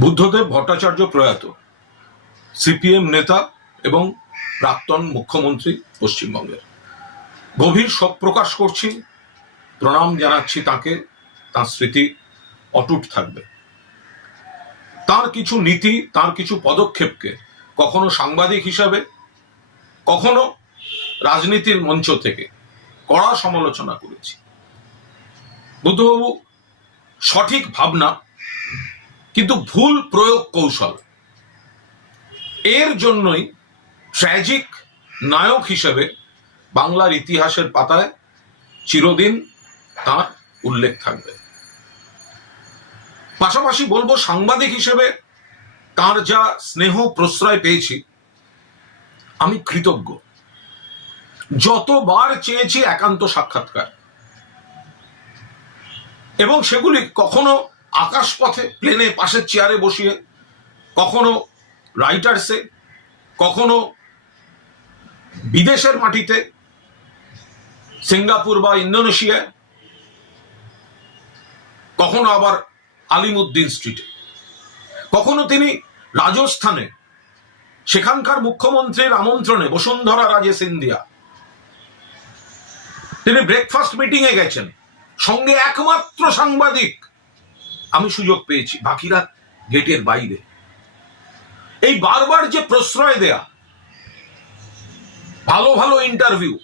বুদ্ধদেব ভট্টাচার্য প্রয়াত, সিপিএম নেতা এবং প্রাক্তন মুখ্যমন্ত্রী পশ্চিমবঙ্গের। গভীর শোক প্রকাশ করছি, প্রণাম জানাচ্ছি তাকে, তার স্মৃতি অটুট থাকবে। তার কিছু নীতি, তার কিছু পদক্ষেপকে কখনো সাংবাদিক হিসাবে, কখনো রাজনীতির মঞ্চ থেকে কড়া সমালোচনা করেছি। বুদ্ধবাবু, সঠিক ভাবনা কিন্তু ভুল প্রয়োগ কৌশল। এর জন্যই ট্র্যাজিক নায়ক হিসেবে বাংলার ইতিহাসের পাতায় চিরদিন তার উল্লেখ থাকবে। পাশাপাশি বলব সাংবাদিক হিসেবে তার যা স্নেহ প্রশ্রয় পেয়েছি, আমি কৃতজ্ঞ। যতবার চেয়েছি একান্ত সাক্ষাৎকার। এবং সেগুলি কখনো আকাশপথে প্লেনে পাশের চেয়ারে বসিয়ে, কখনো রাইটার্সে কখনো বিদেশের মাটিতে, সিঙ্গাপুর বা ইন্দোনেশিয়ায়, কখনো আবার আলিমুদ্দিন স্ট্রিটে কখনো তিনি রাজস্থানে, সেখানকার মুখ্যমন্ত্রীর আমন্ত্রণে বসুন্ধরা রাজে সিন্ধিয়া। তিনি ব্রেকফাস্ট মিটিংয়ে গেছেন। সঙ্গে একমাত্র সাংবাদিক আমি সুযোগ পেয়েছি। বাকিরা গেটের বাইরে। এই বারবার যে প্রশ্রয় দেয়া, ভালো ভালো ইন্টারভিউ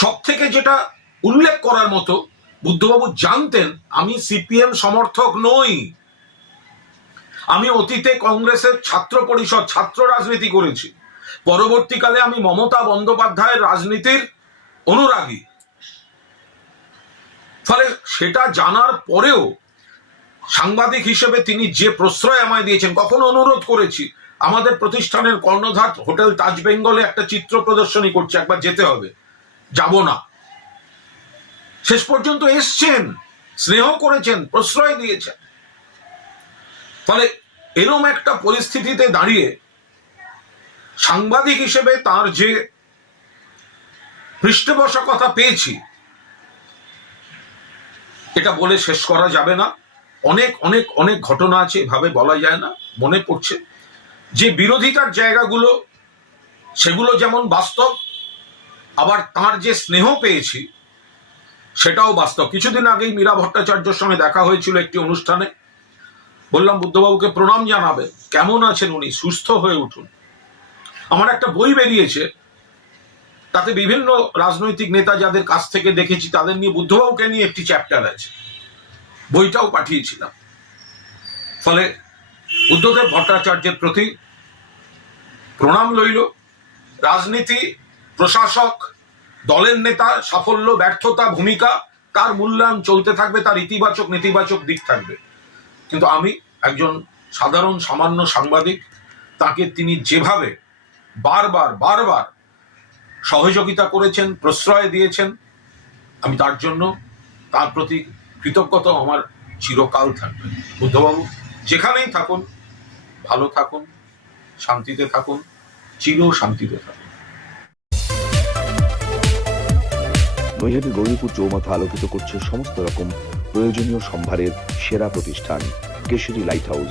সব থেকে যেটা উল্লেখ করার মতো, বুদ্ধবাবু জানতেন, আমি সিপিএম সমর্থক নই। আমি অতীতে কংগ্রেসের ছাত্র পরিষদ, ছাত্র রাজনীতি করেছি। পরবর্তীকালে আমি মমতা বন্দ্যোপাধ্যায়ের রাজনীতির অনুরাগী। ফলে সেটা জানার পরেও সাংবাদিক হিসেবে তিনি যে প্রশ্রয় আমায় দিয়েছেন, কখনো অনুরোধ করেছি, আমাদের প্রতিষ্ঠানের কর্ণধার হোটেল তাজ বেঙ্গলে একটা চিত্র প্রদর্শনী করছে, একবার যেতে হবে, যাব না। শেষ পর্যন্ত এসছেন, স্নেহ করেছেন, প্রশ্রয় দিয়েছেন। ফলে এরম একটা পরিস্থিতিতে দাঁড়িয়ে সাংবাদিক হিসেবে তার যে পৃষ্ঠপোষকতা পেয়েছি এটা বলে শেষ করা যাবে না। অনেক অনেক অনেক ঘটনা আছে, এভাবে বলা যায় না, মনে পড়ছে। যে বিরোধিতার জায়গাগুলো, সেগুলো যেমন বাস্তব, আবার তার যে স্নেহ পেয়েছি, সেটাও বাস্তব। কিছুদিন আগেই মীরা ভট্টাচার্যর সঙ্গে দেখা হয়েছিল একটি অনুষ্ঠানে। বললাম, বুদ্ধবাবুকে প্রণাম জানাবে কেমন আছেন উনি? সুস্থ হয়ে উঠুন। আমার একটা বই বেরিয়েছে তাতে বিভিন্ন রাজনৈতিক নেতা যাদের কাছ থেকে দেখেছি, তাদের নিয়ে বুদ্ধবাবুকে নিয়ে একটি চ্যাপ্টার আছে। বইটাও পাঠিয়েছিলাম। ফলে বুদ্ধদেব ভট্টাচার্যের প্রতি প্রণাম লইল রাজনীতি, প্রশাসক, দলের নেতা, সাফল্য, ব্যর্থতা, ভূমিকা, তার মূল্যায়ন চলতে থাকবে, তার ইতিবাচক, নেতিবাচক দিক থাকবে। কিন্তু আমি একজন সাধারণ, সামান্য সাংবাদিক, তাকে তিনি যেভাবে বারবার বারবার সহযোগিতা করেছেন, প্রশ্রয় দিয়েছেন। আমি তার জন্য তার প্রতি কৃতজ্ঞতা, আমার চিরকাল থাকবে। বুদ্ধবাবু, যেখানেই থাকুন, ভালো থাকুন, শান্তিতে থাকুন, চির শান্তিতে থাকুন। নৈহাটি গৌরীপুর চৌমাথা আলোকিত করছে সমস্ত রকম প্রয়োজনীয় সম্ভারের সেরা প্রতিষ্ঠান, কেশরী লাইট হাউস